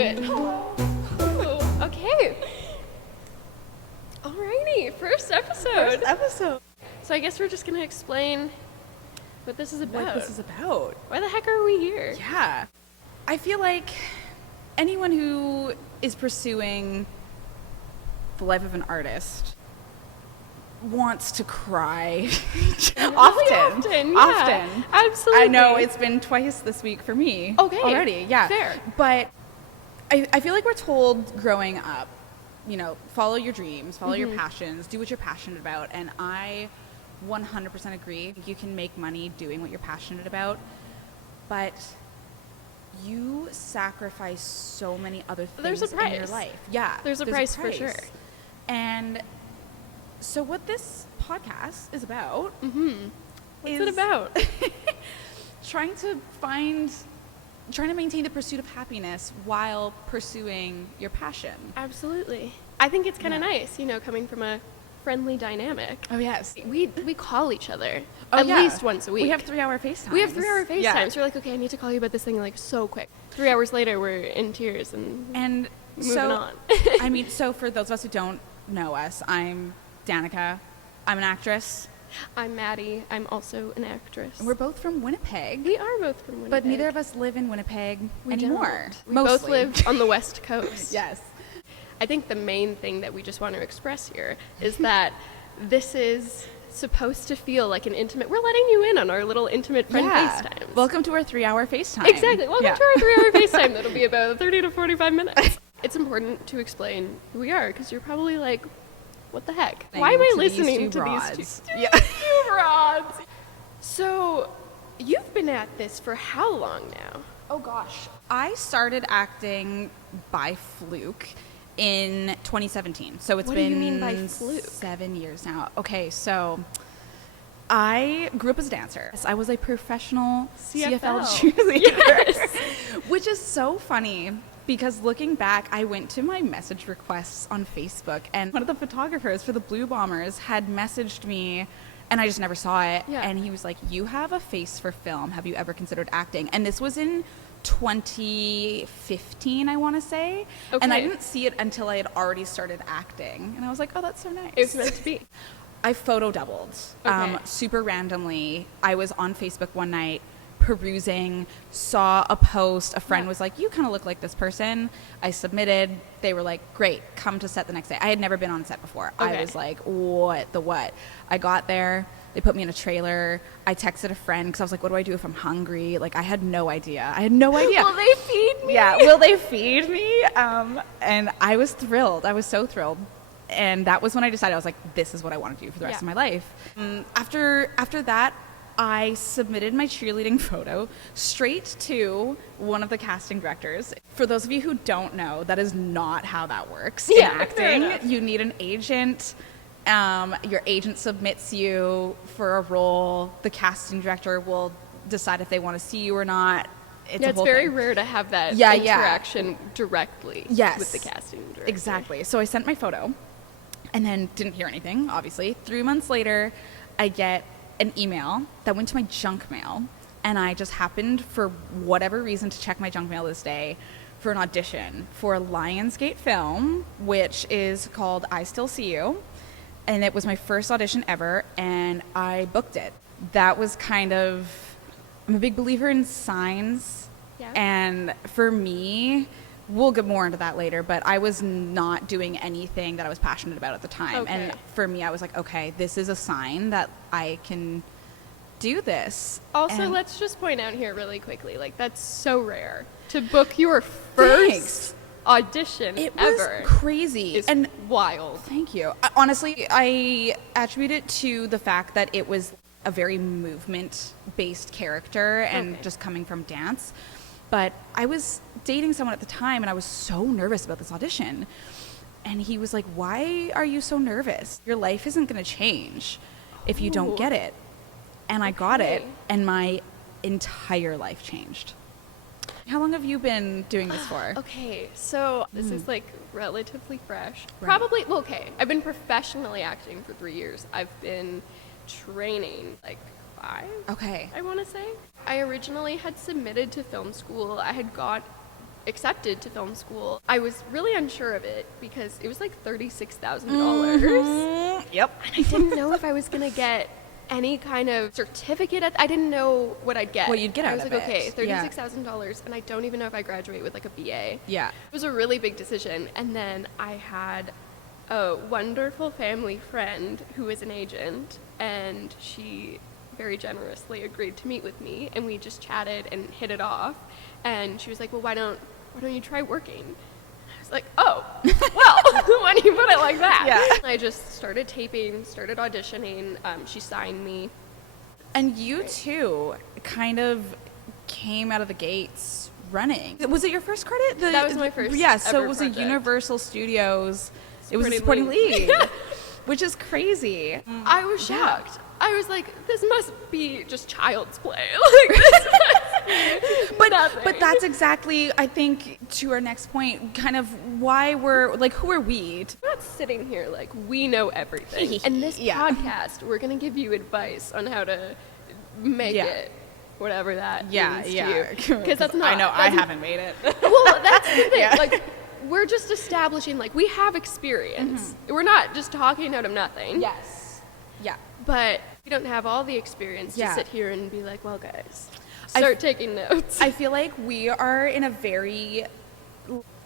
it. Hello. Ooh, okay. Alrighty, first episode. So I guess we're just gonna explain what this is about. Why the heck are we here? Yeah. I feel like anyone who is pursuing the life of an artist wants to cry often. Absolutely. I know it's been twice this week for me already. Yeah. Fair. But I feel like we're told growing up, you know, follow your dreams, follow your passions, do what you're passionate about. And I 100% agree. You can make money doing what you're passionate about, but you sacrifice so many other things in your life. Yeah. There's a price for sure. And so what this podcast is about What's it about? trying to maintain the pursuit of happiness while pursuing your passion. Absolutely. I think it's kind of nice, you know, coming from a friendly dynamic. Oh, yes. We call each other at least once a week. We have 3-hour FaceTimes. So we're like, okay, I need to call you about this thing like so quick. 3 hours later, we're in tears and moving on. I mean, so for those of us who don't know us, I'm Danika. I'm an actress. I'm Maddie. I'm also an actress. We're both from Winnipeg. We are both from Winnipeg. But neither of us live in Winnipeg anymore. We both live on the West Coast. Yes. I think the main thing that we just want to express here is that this is supposed to feel like an intimate... We're letting you in on our little intimate friend FaceTimes. Welcome to our 3-hour FaceTime. Exactly. Welcome to our 3-hour FaceTime. That'll be about 30 to 45 minutes. It's important to explain who we are because you're probably like, what the heck? Why am I listening to these two broads? So, you've been at this for how long now? Oh gosh. I started acting by fluke in 2017. So it's What been do you mean by fluke? 7 years now. Okay, so I grew up as a dancer. I was a professional CFL cheerleader, which is so funny. Because looking back, I went to my message requests on Facebook, and one of the photographers for the Blue Bombers had messaged me, and I just never saw it. Yeah. And he was like, "You have a face for film. Have you ever considered acting?" And this was in 2015, I want to say. Okay. And I didn't see it until I had already started acting. And I was like, "Oh, that's so nice." It was meant to be. I photo doubled super randomly. I was on Facebook one night perusing, saw a post, a friend was like, "You kind of look like this person." I submitted. They were like, "Great, come to set the next day." I had never been on set before. Okay. I was like, what? I got there. They put me in a trailer. I texted a friend because I was like, what do I do if I'm hungry? Like, I had no idea. Will they feed me? Yeah, will they feed me? And I was thrilled. I was so thrilled. And that was when I decided, I was like, this is what I want to do for the rest of my life. After that, I submitted my cheerleading photo straight to one of the casting directors. For those of you who don't know, that is not how that works in acting. You need an agent. Your agent submits you for a role. The casting director will decide if they want to see you or not. It's very rare to have that interaction directly with the casting director. Exactly. So I sent my photo and then didn't hear anything, obviously. 3 months later, I get an email that went to my junk mail, and I just happened, for whatever reason, to check my junk mail this day for an audition for a Lionsgate film, which is called I Still See You, and it was my first audition ever, and I booked it. That was kind of... I'm a big believer in signs, and for me... We'll get more into that later, but I was not doing anything that I was passionate about at the time. Okay. And for me, I was like, okay, this is a sign that I can do this. Also, let's just point out here really quickly, like, that's so rare to book your first audition ever. It was crazy. It's and wild. Thank you. Honestly, I attribute it to the fact that it was a very movement-based character and just coming from dance. But I was dating someone at the time, and I was so nervous about this audition. And he was like, "Why are you so nervous? Your life isn't going to change if you don't get it." And I got it, and my entire life changed. How long have you been doing this for? Okay, so this is like relatively fresh. Probably, I've been professionally acting for 3 years. I've been training like 5. Okay. I want to say. I originally had submitted to film school. I had got accepted to film school, I was really unsure of it because it was like $36,000. Yep. And I didn't know if I was going to get any kind of certificate. I didn't know what I'd get. What you'd get out of it. I was like, okay, $36,000, and I don't even know if I graduate with like a BA. Yeah. It was a really big decision. And then I had a wonderful family friend who was an agent, and she very generously agreed to meet with me, and we just chatted and hit it off. And she was like, well, why don't you try working? I was like, oh, well, when you put it like that. Yeah. I just started taping, started auditioning. She signed me. And you too kind of came out of the gates running. Was it your first credit? That was my first Yeah, so ever it was project. a Universal Studios. It was a supporting lead. Which is crazy. I was shocked. Yeah. I was like, this must be just child's play. Like, this must be nothing. But that's exactly, I think, to our next point, kind of why we're, like, who are we? We're not sitting here like we know everything. And this podcast, we're going to give you advice on how to make it whatever that means to you. Because that's not. I know, I haven't made it. Well, that's the thing. Yeah. Like, we're just establishing, like, we have experience. We're not just talking out of nothing. Yes. Yeah. But we don't have all the experience to sit here and be like, well, guys, start taking notes. I feel like we are in a very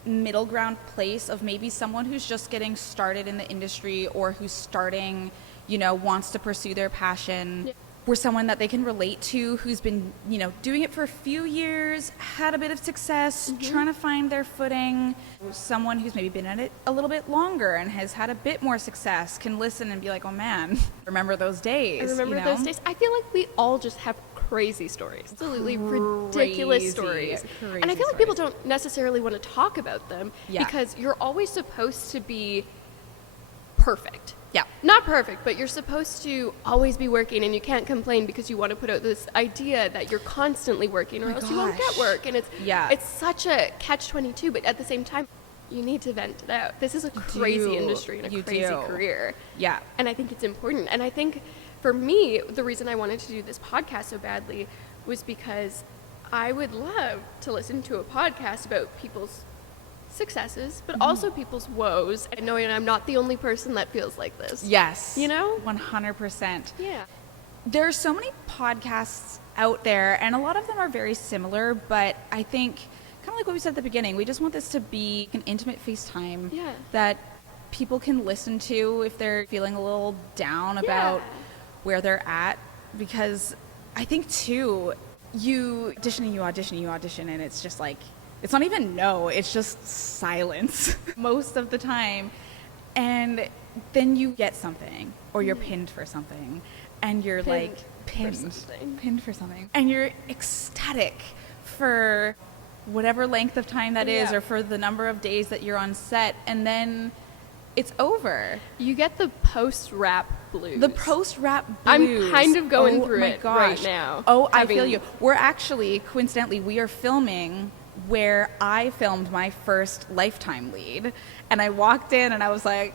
middle ground place of maybe someone who's just getting started in the industry or who's starting, wants to pursue their passion. Yeah. We're someone that they can relate to who's been, doing it for a few years, had a bit of success, trying to find their footing. Someone who's maybe been at it a little bit longer and has had a bit more success can listen and be like, oh man, remember those days. I remember those days. I feel like we all just have crazy stories, absolutely ridiculous stories. And I feel like people don't necessarily want to talk about them because you're always supposed to be perfect. Yeah. Not perfect, but you're supposed to always be working, and you can't complain because you want to put out this idea that you're constantly working or else you won't get work. And it's such a catch-22, but at the same time, you need to vent it out. This is a crazy industry and a crazy career. Yeah. And I think it's important. And I think for me, the reason I wanted to do this podcast so badly was because I would love to listen to a podcast about people's successes, but also people's woes, and knowing I'm not the only person that feels like this. Yes. 100%. Yeah. There are so many podcasts out there, and a lot of them are very similar, but I think, kind of like what we said at the beginning, we just want this to be an intimate FaceTime that people can listen to if they're feeling a little down about where they're at, because I think, too, you audition, and it's just like, it's not even no, it's just silence most of the time. And then you get something, or you're pinned for something, and you're pinned for something. And you're ecstatic for whatever length of time that is, or for the number of days that you're on set, and then it's over. You get the post-rap blues. The post-rap blues. I'm kind of going through it right now. Oh, I feel you. We're actually, coincidentally, we are filming where I filmed my first Lifetime lead, and I walked in and I was like,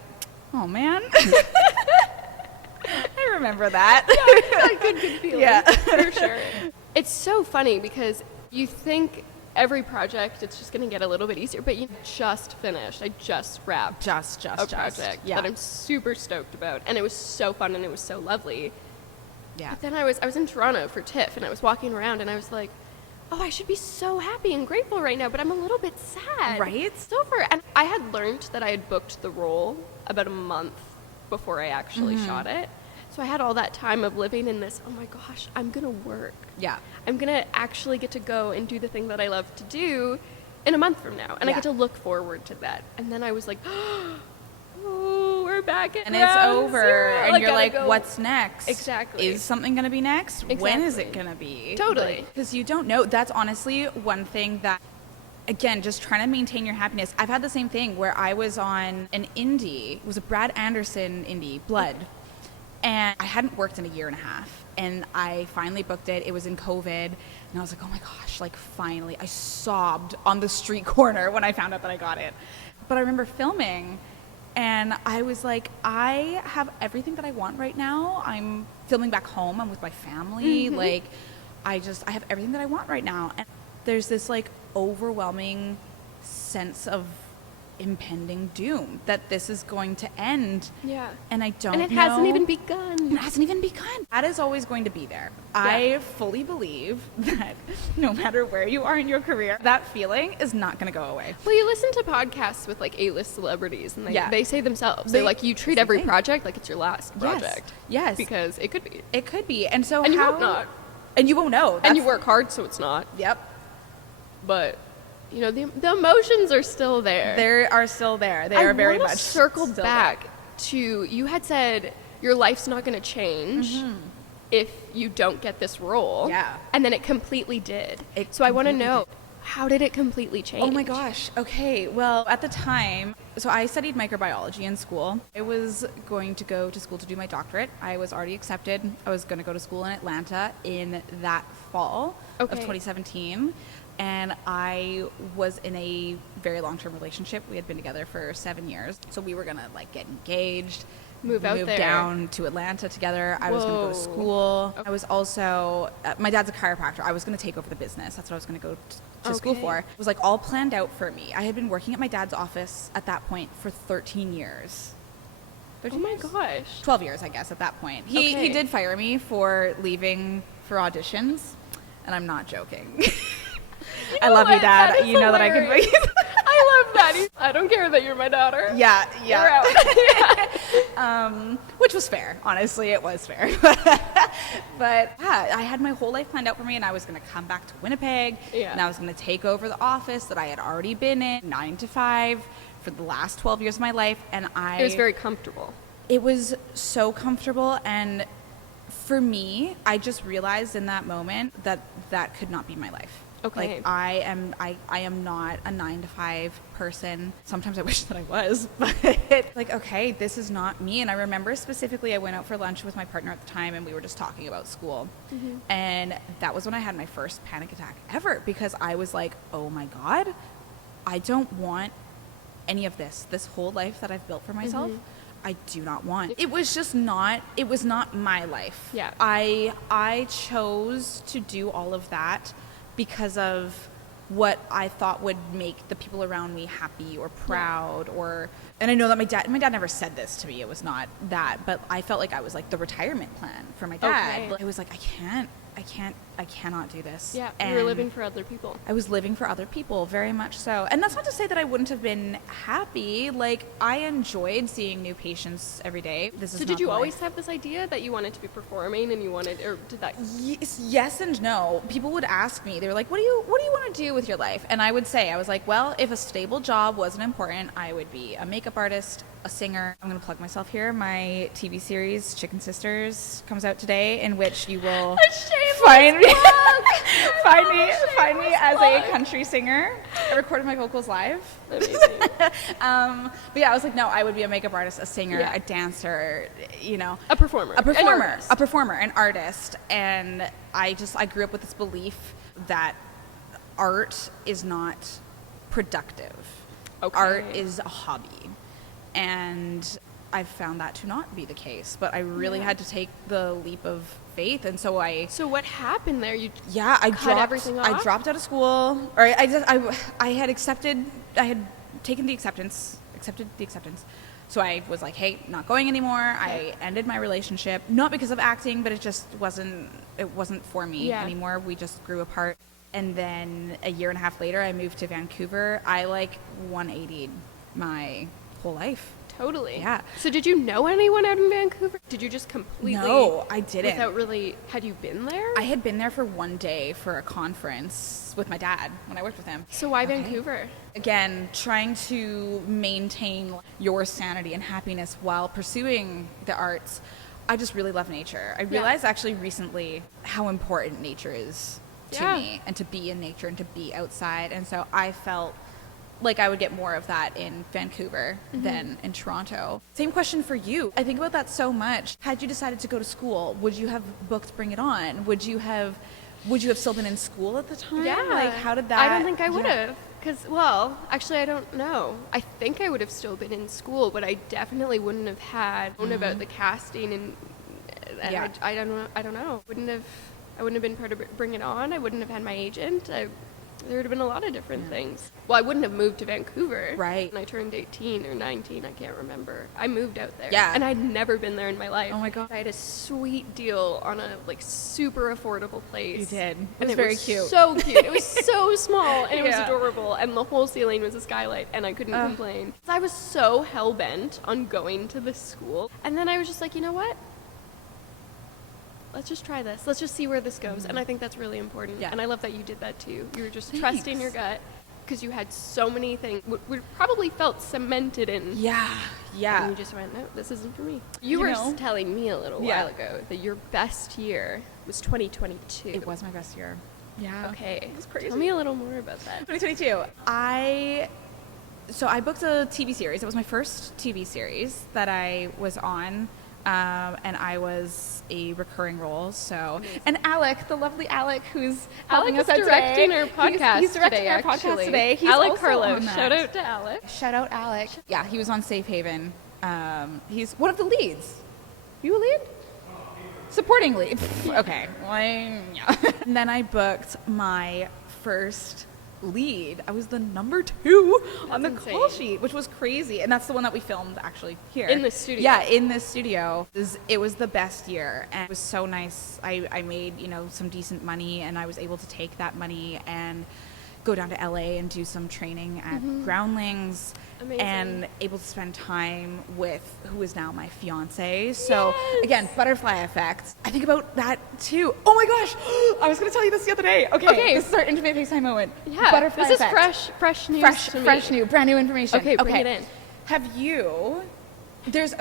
oh man. I remember that. Yeah, good feeling. Yeah. For sure. It's so funny because you think every project it's just going to get a little bit easier, but you just finished. I just wrapped a project that I'm super stoked about, and it was so fun and it was so lovely. Yeah. But then I was in Toronto for TIFF, and I was walking around and I was like, oh, I should be so happy and grateful right now, but I'm a little bit sad. Right? It's over. And I had learned that I had booked the role about a month before I actually shot it. So I had all that time of living in this, oh my gosh, I'm going to work. Yeah. I'm going to actually get to go and do the thing that I love to do in a month from now. And I get to look forward to that. And then I was like, oh, we're back at and it's over. Zero. And you're like, what's next? Exactly. Is something going to be next? Exactly. When is it going to be? Totally. Because you don't know. That's honestly one thing that, again, just trying to maintain your happiness. I've had the same thing where I was on an indie. It was a Brad Anderson indie, Blood. And I hadn't worked in a year and a half. And I finally booked it. It was in COVID. And I was like, oh my gosh, like finally. I sobbed on the street corner when I found out that I got it. But I remember filming, and I was like, I have everything that I want right now. I'm filming back home. I'm with my family. Like, I have everything that I want right now. And there's this like overwhelming sense of impending doom, that this is going to end. Yeah. And I don't know. And it hasn't even begun. It hasn't even begun. That is always going to be there. Yeah. I fully believe that no matter where you are in your career, that feeling is not going to go away. Well, you listen to podcasts with like A-list celebrities, and they say themselves, they're like, you treat same every thing. project like it's your last project. Yes. Because it could be. It could be. And so And you won't not. And you won't know. And you work hard, so it's not. Yep. But, you know, the emotions are still there. They are still there. They are very much circle still back there. to, you had said your life's not going to change if you don't get this role. Yeah. And then it completely did. So I want to know, how did it completely change? Oh my gosh. Okay. Well, at the time, so I studied microbiology in school. I was going to go to school to do my doctorate. I was already accepted. I was going to go to school in Atlanta in that fall of 2017. And I was in a very long-term relationship. We had been together for 7 years. So we were going to like get engaged, move down to Atlanta together. I was going to go to school. I was also, my dad's a chiropractor. I was going to take over the business. That's what I was going to go to school for. It was like all planned out for me. I had been working at my dad's office at that point for 13 years. 13 my years? gosh. 12 years, I guess, at that point. He did fire me for leaving for auditions, and I'm not joking. I love you, Dad. You know that hilarious. I can. I love that. I don't care that you're my daughter. Yeah. You're out. Which was fair. Honestly, it was fair. But yeah, I had my whole life planned out for me, and I was going to come back to Winnipeg, and I was going to take over the office that I had already been in 9 to 5 for the last 12 years of my life, and It was very comfortable. It was so comfortable, and for me, I just realized in that moment that that could not be my life. Okay. Like I am not a 9 to 5 person. Sometimes I wish that I was, but like, okay, this is not me. And I remember specifically I went out for lunch with my partner at the time, and we were just talking about school. And that was when I had my first panic attack ever, because I was like, oh my God, I don't want any of this whole life that I've built for myself. I do not want. It was just not, it was not my life. Yeah. I chose to do all of that because of what I thought would make the people around me happy or proud, and I know that my dad never said this to me. It was not that, but I felt like I was like the retirement plan for my dad. It was like, I cannot do this. Yeah, and you were living for other people. I was living for other people, very much so. And that's not to say that I wouldn't have been happy. Like, I enjoyed seeing new patients every day. So did you always have this idea that you wanted to be performing, and you wanted, or did that? Yes and no. People would ask me, they were like, what do you want to do with your life? And I would say, I was like, well, if a stable job wasn't important, I would be a makeup artist, a singer. I'm going to plug myself here. My TV series, Chicken Sisters, comes out today, in which you will find me as a country singer. I recorded my vocals live. Amazing. But yeah, I was like, no, I would be a makeup artist, a singer, a dancer, a performer, an artist. And I grew up with this belief that art is not productive. Art is a hobby. And I've found that to not be the case, but I really had to take the leap of faith, and so what happened there? I dropped everything off? I dropped out of school, or I had taken the acceptance, so I was like, hey, not going anymore. I ended my relationship, not because of acting, but it just wasn't for me anymore. We just grew apart. And then a year and a half later, I moved to Vancouver. I 180'd my whole life. Totally. Yeah. So did you know anyone out in Vancouver? Did you just completely? No, I didn't. Without really, had you been there? I had been there for one day for a conference with my dad when I worked with him. So why Vancouver? Again, trying to maintain your sanity and happiness while pursuing the arts. I just really love nature. I realized actually recently how important nature is to me, and to be in nature and to be outside. And so I felt like I would get more of that in Vancouver than in Toronto. Same question for you. I think about that so much. Had you decided to go to school, would you have booked Bring It On? Would you have still been in school at the time? Yeah. Like, how did that? I don't think I would have. Because, well, actually, I don't know. I think I would have still been in school, but I definitely wouldn't have had known about the casting, and I don't know. I wouldn't have been part of Bring It On. I wouldn't have had my agent. There would have been a lot of different things. Well, I wouldn't have moved to Vancouver. Right. When I turned 18 or 19, I can't remember. I moved out there. Yeah. And I'd never been there in my life. Oh my God. I had a sweet deal on a like super affordable place. You did. It was very cute. So cute. It was so small and it was Yeah. adorable. And the whole ceiling was a skylight and I couldn't complain. I was so hell-bent on going to this school. And then I was just like, you know what? Let's just try this. Let's just see where this goes. And I think that's really important. Yeah. And I love that you did that too. You were just Thanks. trusting your gut because you had so many things we probably felt cemented in. Yeah. Yeah. And you just went, no, this isn't for me. You You were know? telling me a little Yeah. while ago that your best year was 2022. It was my best year. Yeah. Okay. It's crazy. Tell me a little more about that. 2022. I booked a TV series. It was my first TV series that I was on. And I was a recurring role. So, and Alec, the lovely Alec, who's helping Alec us is out directing today. our podcast He's directing today, our podcast actually. today. He's Alec also Carlo. on that. Shout out to Alec. Shout out Alec. Yeah, he was on Safe Haven. He's one of the leads. You a lead? Supporting lead. Okay. Well, yeah. And then I booked my first lead. I was the number 2 on the call insane. sheet, which was crazy. And that's the one that we filmed actually here. In the studio. Yeah, in this studio. It was the best year. And it was so nice. I made, some decent money and I was able to take that money and go down to LA and do some training at Groundlings. Amazing. And able to spend time with who is now my fiance. So Yes. again, butterfly effect. I think about that too. Oh my gosh, I was going to tell you this the other day. Okay, this is our intimate FaceTime moment. Yeah. Butterfly this effect. is fresh news to me. Fresh new, brand new information. Okay, bring it in. Have you? There's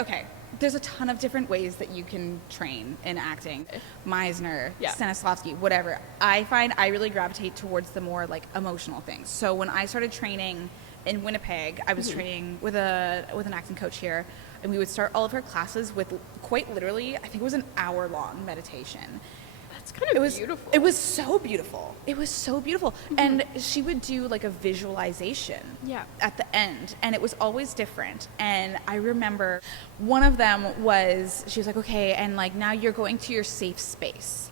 a ton of different ways that you can train in acting. Meisner, Yeah. Stanislavski, whatever. I find I really gravitate towards the more like emotional things. So when I started training in Winnipeg, I was training with an acting coach here, and we would start all of her classes with quite literally, I think it was an hour-long meditation. That's kind of beautiful. It was so beautiful. It was so beautiful. And she would do like a visualization at the end, and it was always different. And I remember one of them was, she was like, okay, and like now you're going to your safe space.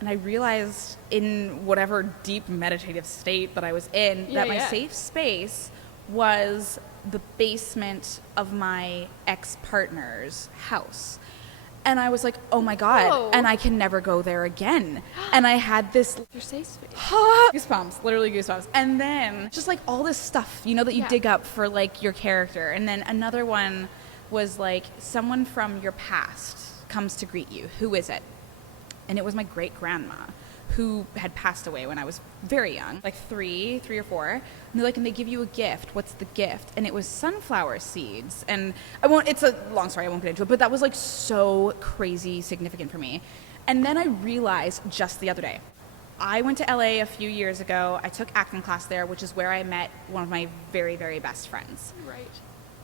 And I realized in whatever deep meditative state that I was in, that my safe space was the basement of my ex-partner's house. And I was like, oh my God, Whoa. and I can never go there again. And I had this Your safe space. goosebumps, literally goosebumps. And then just like all this stuff, that you dig up for like your character. And then another one was like someone from your past comes to greet you. Who is it? And it was my great grandma who had passed away when I was very young, like three or four. And they're like, and they give you a gift. What's the gift? And it was sunflower seeds. And it's a long story, I won't get into it, but that was like so crazy significant for me. And then I realized just the other day, I went to LA a few years ago. I took acting class there, which is where I met one of my very, very best friends. Right.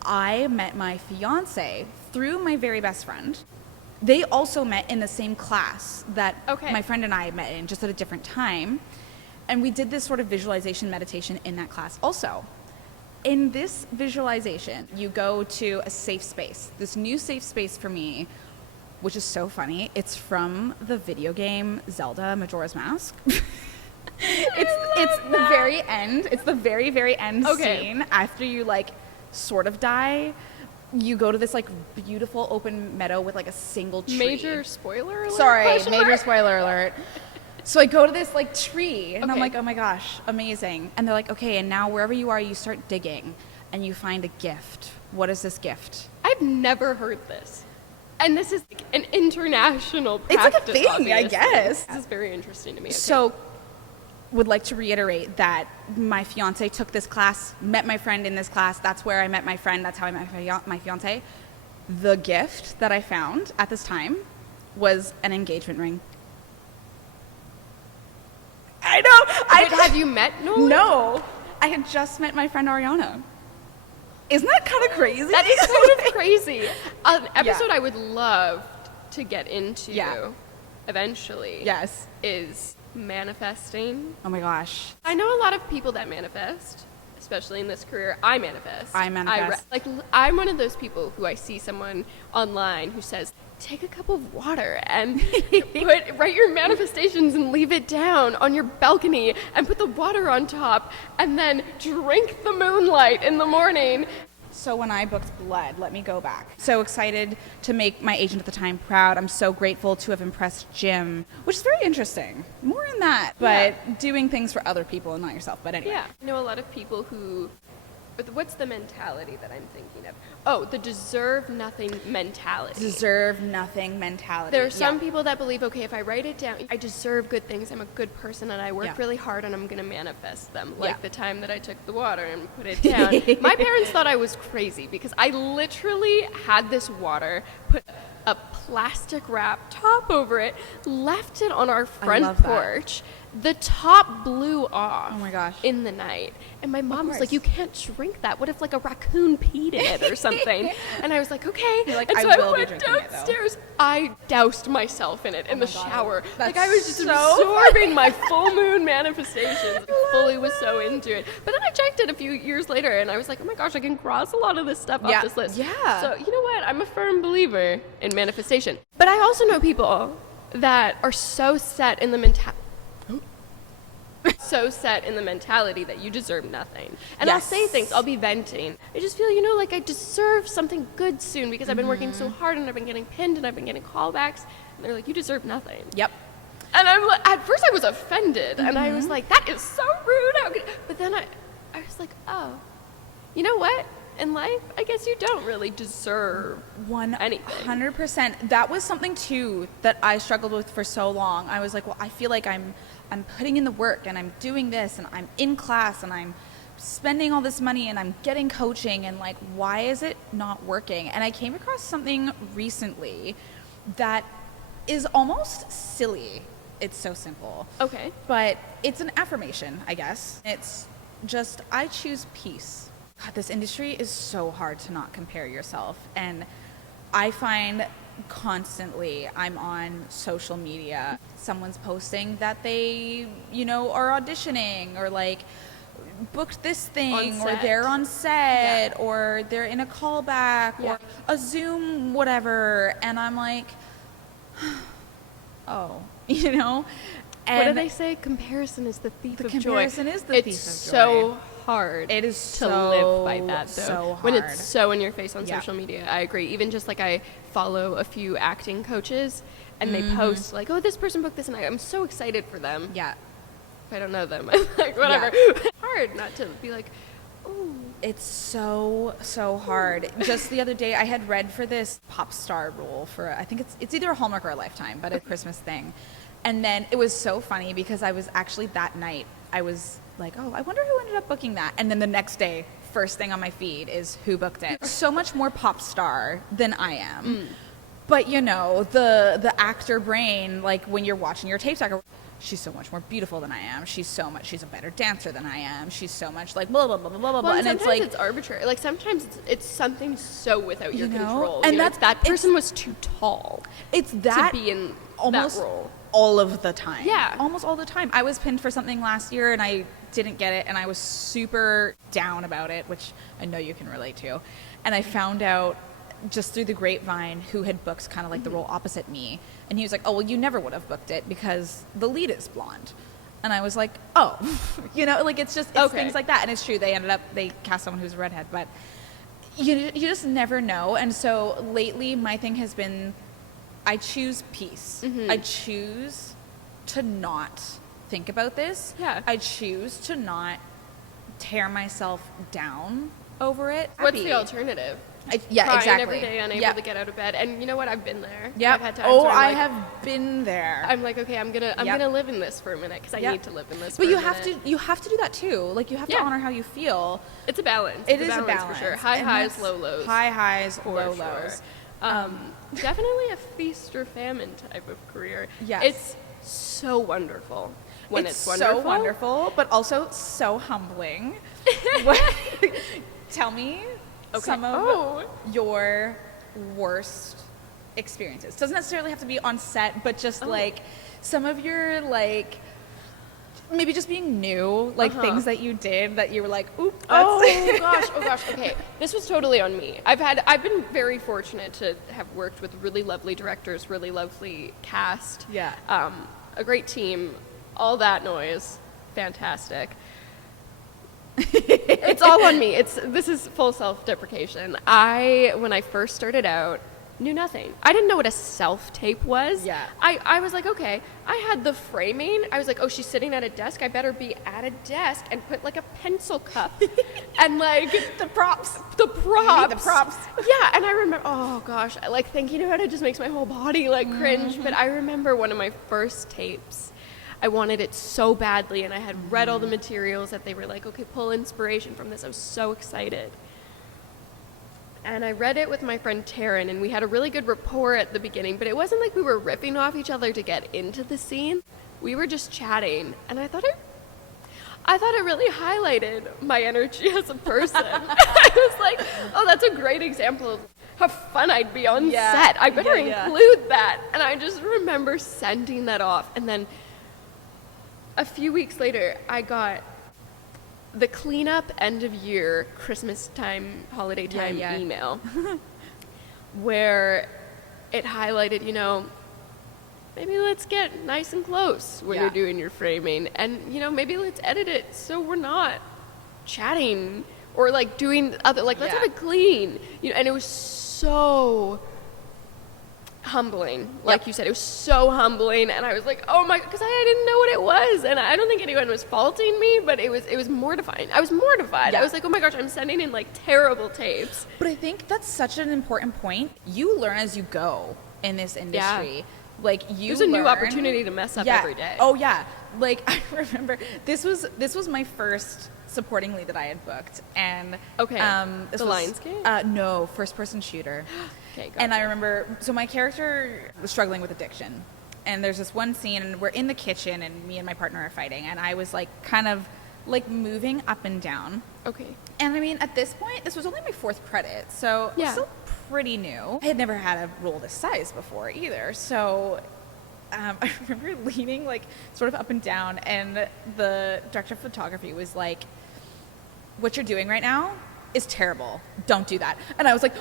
I met my fiance through my very best friend. They also met in the same class that my friend and I met in, just at a different time. And we did this sort of visualization meditation in that class also. In this visualization, you go to a safe space, this new safe space for me, which is so funny. It's from the video game Zelda Majora's Mask. It's the very end. It's the very, very end scene after you like sort of die. You go to this like beautiful open meadow with like a single tree. Major spoiler alert? Sorry, major spoiler alert. So I go to this like tree and I'm like, oh my gosh, amazing. And they're like, okay, and now wherever you are, you start digging and you find a gift. What is this gift? I've never heard this. And this is like an international practice. It's like a thing, obviously. I guess. This is very interesting to me. Okay. So would like to reiterate that my fiance took this class, met my friend in this class. That's where I met my friend. That's how I met my fiance. The gift that I found at this time was an engagement ring. I know. Wait, have you met Nolan? No. I had just met my friend Ariana. Isn't that kind of crazy? That is kind of crazy. An episode I would love to get into eventually is manifesting. Oh my gosh. I know a lot of people that manifest, especially in this career. I manifest. I manifest. I'm one of those people who I see someone online who says, take a cup of water and write your manifestations and leave it down on your balcony and put the water on top and then drink the moonlight in the morning. So when I booked Blood, let me go back. So excited to make my agent at the time proud. I'm so grateful to have impressed Jim, which is very interesting. More in that, but doing things for other people and not yourself. But anyway. Yeah. I know a lot of people who, what's the mentality that I'm thinking of? Oh, the deserve nothing mentality. Deserve nothing mentality. There are some people that believe, okay, if I write it down, I deserve good things, I'm a good person, and I work really hard, and I'm going to manifest them. Like the time that I took the water and put it down. My parents thought I was crazy because I literally had this water, put a plastic wrap top over it, left it on our front porch. The top blew off. Oh my gosh. In the night. And my mom was like, you can't drink that. What if like a raccoon peed in it or something? And I was like, okay. You're like, and so I I went downstairs. I doused myself in it in the shower. Like I was just absorbing my full moon manifestations. I fully was so into it. But then I checked it a few years later and I was like, oh my gosh, I can cross a lot of this stuff off this list. Yeah. So you know what? I'm a firm believer in manifestation. But I also know people that are so set in the mentality that you deserve nothing. And I'll say things, I'll be venting. I just feel, like I deserve something good soon because I've been working so hard and I've been getting pinned and I've been getting callbacks. And they're like, you deserve nothing. Yep. And at first I was offended and I was like, that is so rude. How could... But then I was like, oh, you know what? In life, I guess you don't really deserve anything. 100%. That was something too that I struggled with for so long. I was like, well, I feel like I'm putting in the work and I'm doing this and I'm in class and I'm spending all this money and I'm getting coaching and like, why is it not working? And I came across something recently that is almost silly. It's so simple. Okay. But it's an affirmation, I guess. It's just, I choose peace. God, this industry is so hard to not compare yourself. And I find constantly I'm on social media, someone's posting that they, are auditioning or like booked this thing or they're on set or they're in a callback or a Zoom whatever, and I'm like, oh, And what do they say? Comparison is the thief of joy. Comparison is the thief of joy. It's so hard. It is to live by that, though. So hard. When it's so in your face on social media, I agree. Even just like I follow a few acting coaches, and they post like, "Oh, this person booked this," and I'm so excited for them. Yeah. If I don't know them, I'm like, whatever. Hard not to be like, oh. It's so hard. Just the other day, I had read for this pop star role for I think it's either a Hallmark or a Lifetime, but a Christmas thing. And then it was so funny because I was actually that night, I was like, oh, I wonder who ended up booking that. And then the next day, first thing on my feed is who booked it. So much more pop star than I am. But the actor brain, like when you're watching your tapes, like, she's so much more beautiful than I am. She's a better dancer than I am. She's so much like blah, blah, blah, blah, blah, well, and it's like, it's arbitrary. Like sometimes it's something so without your control. And that person was too tall. It's that to be in almost that role. All of the time. Yeah. Almost all the time. I was pinned for something last year and I didn't get it and I was super down about it, which I know you can relate to. And I found out just through the grapevine who had booked kind of like the role opposite me. And he was like, oh, well, you never would have booked it because the lead is blonde. And I was like, oh, like it's things like that. And it's true. They cast someone who's a redhead, but you just never know. And so lately my thing has been, I choose peace. I choose to not think about this. Yeah. I choose to not tear myself down over it. What's the alternative? Crying Exactly. every day, unable to get out of bed. And you know what? I've been there. Yeah. I've had times where I have been there. I'm like, okay, I'm gonna live in this for a minute because I need to live in this. But you have to do that too. Like you have to honor how you feel. It's a balance. It is a balance for sure. High highs, low lows. High highs, low lows. Definitely a feast or famine type of career. Yes. It's so wonderful when it's wonderful. So wonderful, but also so humbling. Tell me some of your worst experiences. Doesn't necessarily have to be on set, but just like some of your like maybe just being new, like things that you did that you were like, oop. Oh gosh. Okay, this was totally on me. I've been very fortunate to have worked with really lovely directors, really lovely cast. Yeah. A great team, all that noise, fantastic. It's all on me. This is full self-deprecation. When I first started out, knew nothing. I didn't know what a self-tape was. Yeah. I was like, okay. I had the framing. I was like, oh, she's sitting at a desk. I better be at a desk and put like a pencil cup and like The props. the props. The props. Yeah, and I remember, oh gosh, like thinking about it just makes my whole body like cringe. But I remember one of my first tapes. I wanted it so badly, and I had read all the materials that they were like, okay, pull inspiration from this. I was so excited. And I read it with my friend Taryn, and we had a really good rapport at the beginning, but it wasn't like we were ripping off each other to get into the scene. We were just chatting, and I thought it really highlighted my energy as a person. I was like, oh, that's a great example of how fun I'd be on set. I better include that. And I just remember sending that off, and then a few weeks later, I got the cleanup end of year, Christmas time, holiday time email where it highlighted, maybe let's get nice and close when you're doing your framing. And, maybe let's edit it so we're not chatting or like doing other, like let's have it clean. And it was so humbling, like you said. It was so humbling, and I was like, oh my, because I didn't know what it was, and I don't think anyone was faulting me, but it was mortifying. I was mortified. I was like, oh my gosh, I'm sending in like terrible tapes. But I think that's such an important point. You learn as you go in this industry. Like there's a new opportunity to mess up every day. Oh yeah. Like I remember this was my first supporting lead that I had booked, and the Lionsgate? No, first person shooter. Okay, gotcha. And I remember, so my character was struggling with addiction, and there's this one scene, and we're in the kitchen, and me and my partner are fighting, and I was like kind of like moving up and down. Okay. And I mean, at this point, this was only my 4th credit, so it was still pretty new. I had never had a role this size before either, so I remember leaning like sort of up and down, and the director of photography was like, what you're doing right now is terrible. Don't do that. And I was like,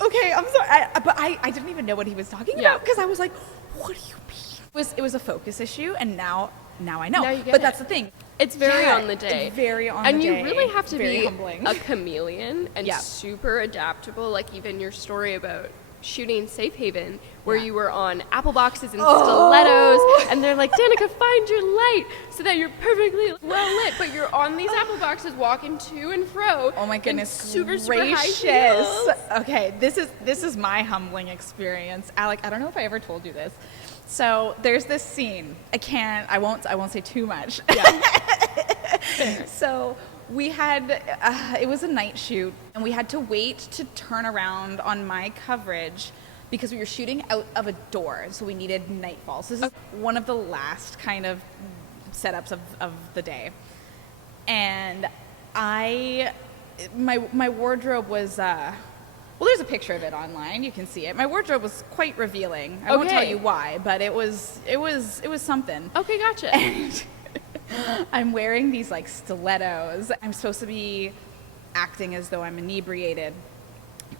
okay, I'm sorry. But I didn't even know what he was talking about, because I was like, what do you mean? It was a focus issue, and now I know. But that's the thing. It's very on the day. It's very on the day. And you really have to be humbling. A chameleon and super adaptable. Like even your story about shooting Safe Haven, where you were on apple boxes and stilettos, and they're like, Danika, find your light so that you're perfectly well lit, but you're on these apple boxes walking to and fro. Oh my goodness, super high heels. Okay, this is my humbling experience. Alec, I don't know if I ever told you this. So there's this scene. I won't say too much. Yeah. So we had, it was a night shoot, and we had to wait to turn around on my coverage because we were shooting out of a door, so we needed nightfall. So this is one of the last kind of setups of the day. And my wardrobe was, well, there's a picture of it online. You can see it. My wardrobe was quite revealing. I won't tell you why, but it was something. Okay, gotcha. And I'm wearing these like stilettos. I'm supposed to be acting as though I'm inebriated.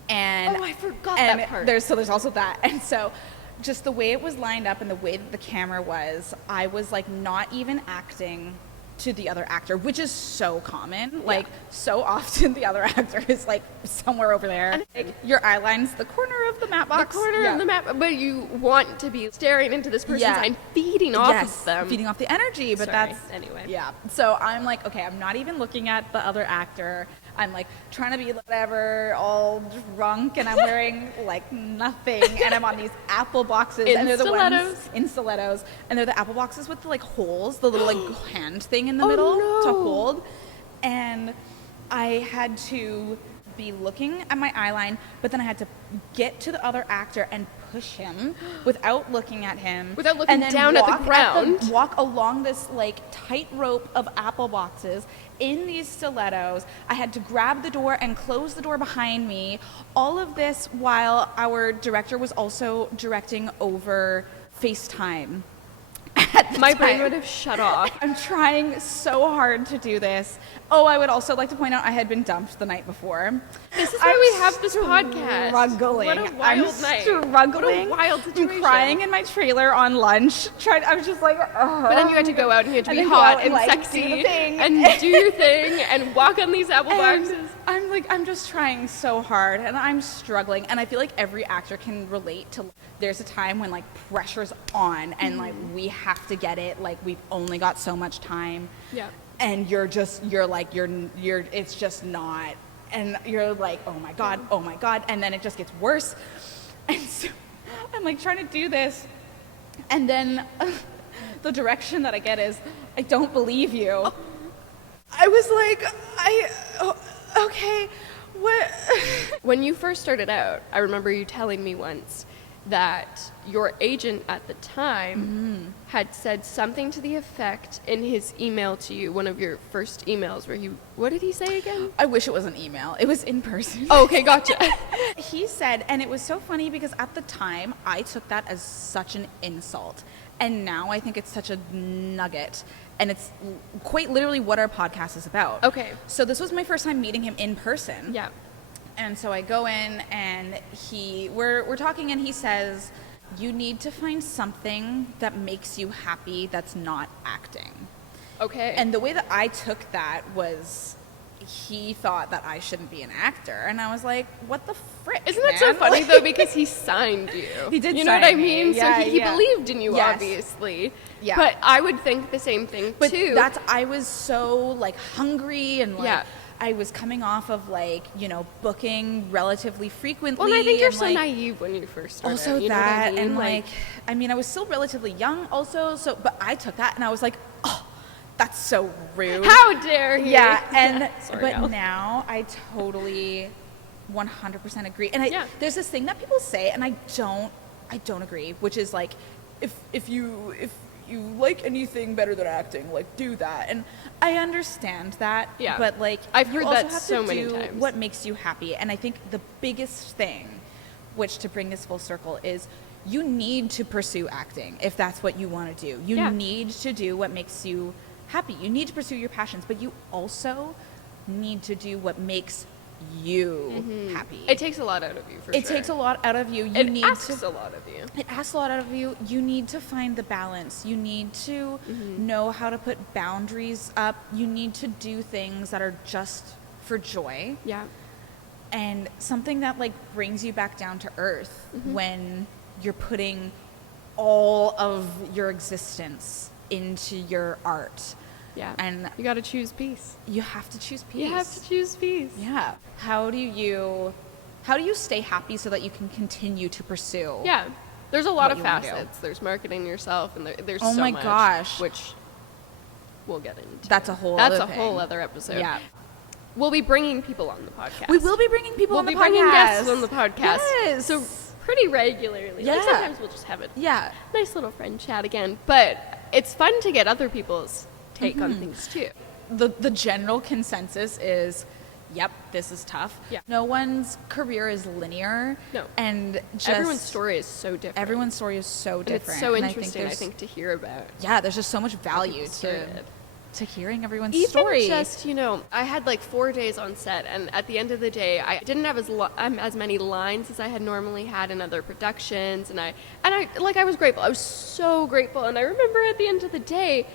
And I forgot that part. There's also that. And so just the way it was lined up and the way that the camera was, I was like not even acting to the other actor, which is so common. Like so often the other actor is like somewhere over there. And like, your eye line's the corner of the map box. The corner of the map, but you want to be staring into this person's eye and feeding off of them. Feeding off the energy, but anyway. Yeah. So I'm like, okay, I'm not even looking at the other actor. I'm like trying to be whatever, all drunk, and I'm wearing like nothing, and I'm on these apple boxes, and they're the ones in stilettos, and they're the apple boxes with the like holes, the little like hand thing in the middle to hold, and I had to be looking at my eyeline, but then I had to get to the other actor and push him without looking at him, without looking down at the ground, walk along this like tight rope of apple boxes in these stilettos. I had to grab the door and close the door behind me. All of this while our director was also directing over FaceTime. My brain would have shut off. I'm trying so hard to do this. Oh, I would also like to point out I had been dumped the night before. This is why we have this podcast. Struggling. What a wild night. Struggling. What a wild situation. I'm crying in my trailer on lunch. I was just like, ugh. But then you had to go out and you had to And be then go hot out and and, like, sexy do the thing. and do your thing and walk on these apple And boxes. I'm just trying so hard and I'm struggling, and I feel like every actor can relate to, there's a time when like pressure's on and like we have to get it, like we've only got so much time. Yeah. And you're it's just not, and you're like, oh my god, and then it just gets worse. And so I'm like trying to do this, and then the direction that I get is, I don't believe you. I was like, okay, what? When you first started out, I remember you telling me once that your agent at the time had said something to the effect in his email to you, one of your first emails, where what did he say again? I wish it was an email. It was in person. Oh, okay, gotcha. He said, and it was so funny because at the time I took that as such an insult, and now I think it's such a nugget, and it's quite literally what our podcast is about. Okay. So this was my first time meeting him in person. Yeah. And so I go in and we're talking, and he says, you need to find something that makes you happy that's not acting. Okay. And the way that I took that was, he thought that I shouldn't be an actor. And I was like, what the frick, Isn't that so funny, though, because he signed you? He did You know sign what I me. mean? Yeah, so he yeah. believed in you, Yes. obviously. Yeah. But I would think the same thing, But too. I was so like hungry, and like Yeah. I was coming off of like, booking relatively frequently. Well, and I think you're and, so like, naive when you first started. also you know that, what I mean? and like, I mean, I was still relatively young also, so, but I took that and I was like, oh, that's so rude. How dare you? Yeah, and Sorry, but Al. now I totally 100% agree. And Yeah. there's this thing that people say, and I don't agree, which is like, if you like anything better than acting, like do that. And I understand that. Yeah. But like, I've you heard also that have so to many do times. what makes you happy. And I think the biggest thing, which to bring this full circle, is you need to pursue acting if that's what you want to do. You Yeah. need to do what makes you happy. You need to pursue your passions, but you also need to do what makes you happy. It takes a lot out of you, for sure. It takes a lot out of you. You It need asks to. a lot of you. It asks a lot out of you. You need to find the balance. You need to know how to put boundaries up. You need to do things that are just for joy, Yeah. and something that like brings you back down to earth when you're putting all of your existence into your art. Yeah. And you got to choose peace. you have to choose peace. You have to choose peace. Yeah. How do you stay happy so that you can continue to pursue? Yeah. There's a lot What of you wanna do. facets. There's marketing yourself, and there's Oh so my much, gosh. which we'll get into. That's a whole That's other a thing. whole other episode. Yeah. We'll be bringing people on the podcast. We will be bringing people We'll on the be podcast. bringing guests on the podcast. Yes. So pretty regularly. Yeah. Like sometimes we'll just have a Yeah. nice little friend chat again. But it's fun to get other people's take on things too. The general consensus is, yep, this is tough. Yeah. No one's career is linear. No. And just Everyone's story is so different. Everyone's story is so and different. it's so And interesting, I there's- think, to hear about. Yeah, there's just so much value people started. to hearing everyone's Even story. just, I had like 4 days on set, and at the end of the day, I didn't have as many lines as I had normally had in other productions, and I was grateful. I was so grateful, and I remember at the end of the day,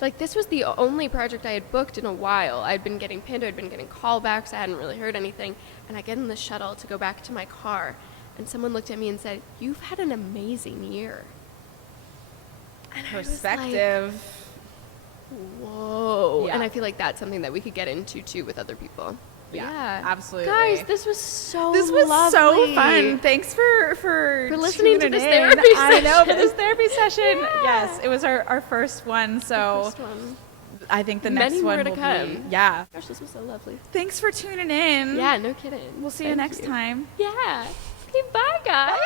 like this was the only project I had booked in a while. I'd been getting pinned, I'd been getting callbacks, I hadn't really heard anything, and I get in the shuttle to go back to my car, and someone looked at me and said, "You've had an amazing year." And I was like, Perspective. whoa. Yeah. And I feel like that's something that we could get into too with other people. But Yeah, absolutely. Guys, this was so This was so lovely. fun. Thanks for listening to tuning this in. therapy I know, for session. this therapy session. Yeah. Yes, it was our first one, so First one. I think the Many next more one to will come. be. Yeah. Gosh, this was so lovely. Thanks for tuning in. Yeah, no kidding. We'll see you Thank next time. Yeah. Okay, bye, guys.